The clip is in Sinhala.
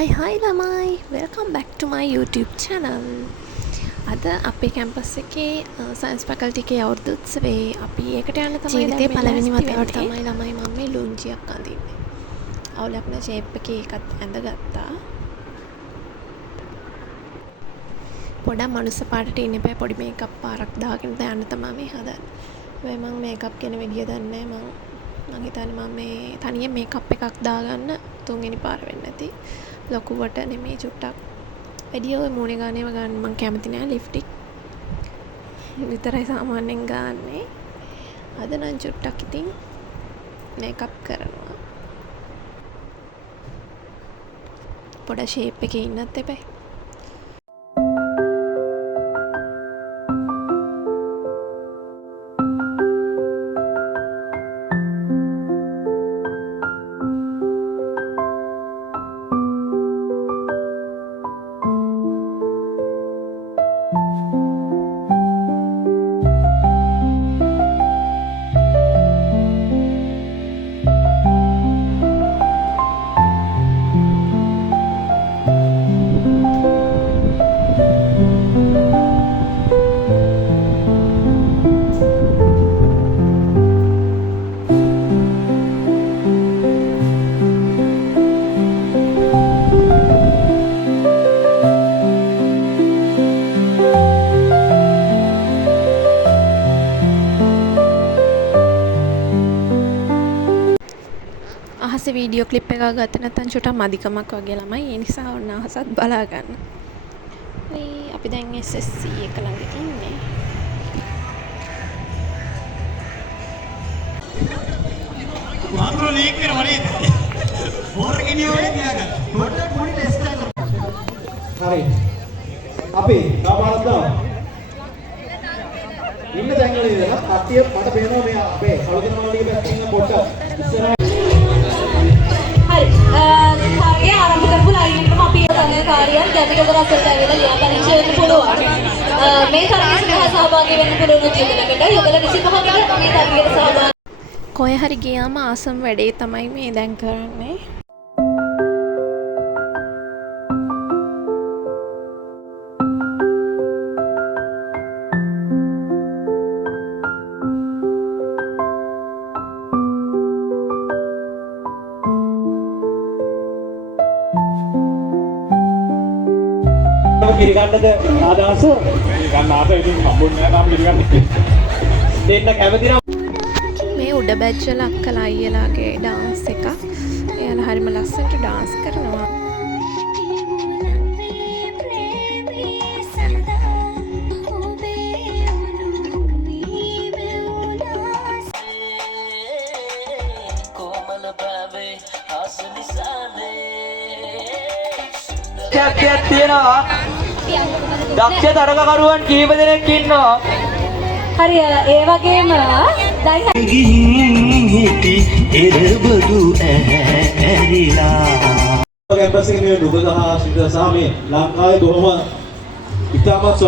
Hi ළමයි, welcome back to my YouTube channel. අද අපේ කැම්පස් එකේ සයන්ස් ෆැකල්ටි එකේ අවුරුදු උත්සවේ අපි ඒකට යන්න තමයි ජීවිතේ පළවෙනි වතාවට තමයි ළමයි මම මේ ලුන්ජියක් අඳින්නේ. අවුලක් නැ ෂේප් එකේ එකත් ඇඳගත්තා. පොඩක් මනුස්ස පාටට ඉන්න එපා පොඩි මේකප් පාරක් දාගෙන යන්න තමයි මේ හදන්නේ. හැබැයි මම මේකප් ගැන විදිය දන්නේ නැහැ. මම හිතන්නේ මම මේ තනියෙන් මේකප් එකක් දාගන්න තුන්වෙනි පාර වෙන්නේ නැති. ලොකුවට නෙමෙයි චුට්ටක් වැඩි ඔය මූණේ ගානේම ගන්න මම කැමති නෑ ලිප්ස්ටික් විතරයි සාමාන්‍යයෙන් ගන්නෙ අද නම් චුට්ටක් ඉතින් මේකප් කරනවා පොඩ ෂේප් එකේ ඉන්නත් එපා අහසේ වීඩියෝ ක්ලිප් එකක් ගත්තේ නැත්නම් චුට්ටක් මදිකමක් වගේ ළමයි ඒ නිසා ඔන්න අහසත් බලා ගන්න. මේ අපි දැන් SSC එක ළඟ ඉන්නේ. මාත්‍ර ලීක් කරනවා නේද? බෝරකිනිය ඔය තියාගන්න. පොඩ්ඩක් පොඩි ටෙස්ට් එකක්. හරි. අපි තාපහත්තා. ඉන්න තැන්වල ඉඳලා කට්ටිය මට පේනවා මේ අපේ කලකන වලිගේ පැත්තේ ඉන්න පොඩ්ඩක් ඉස්සරහ කාර්යය ආරම්භ කරපු ලයින් එකටම අපි තරග කාර්යයන් ජාතික රසයට ඇවිල්ලා ලියා පරීක්ෂා වෙන්න පුළුවන්. මේ තරගයේ සඳහා සහභාගී වෙන්න පුළුවන් යුගලකට යුගල 25කට මේ තරගයට සහභාගී කොහේ හරි ගියාම ආසම් වැඩේ තමයි මේ දැන් කරන්නේ. පිළිගන්නද ආදාස ගන්න ආස ඉතින් හම්බුන්නේ නැහැ තාම පිළිගන්නේ දෙන්න කැමති නම් මේ උඩ බැච් වල අක්කලා අයියලාගේ ඩාන්ස් එකක් එයාලා හරිම ලස්සනට ඩාන්ස් කරනවා ශක්තියක් තියෙනවා. දක්ෂ තරගකරුවන් කිහිප දෙනෙක් ඉන්නවා. හරි ඒ වගේම දැන් ගිහින් හිටි එරබදු ඇරිලා කැම්පස් එකේ මේ නුගගහ සිට සහ මේ ලංකාවේ කොහොම ඉතාමත්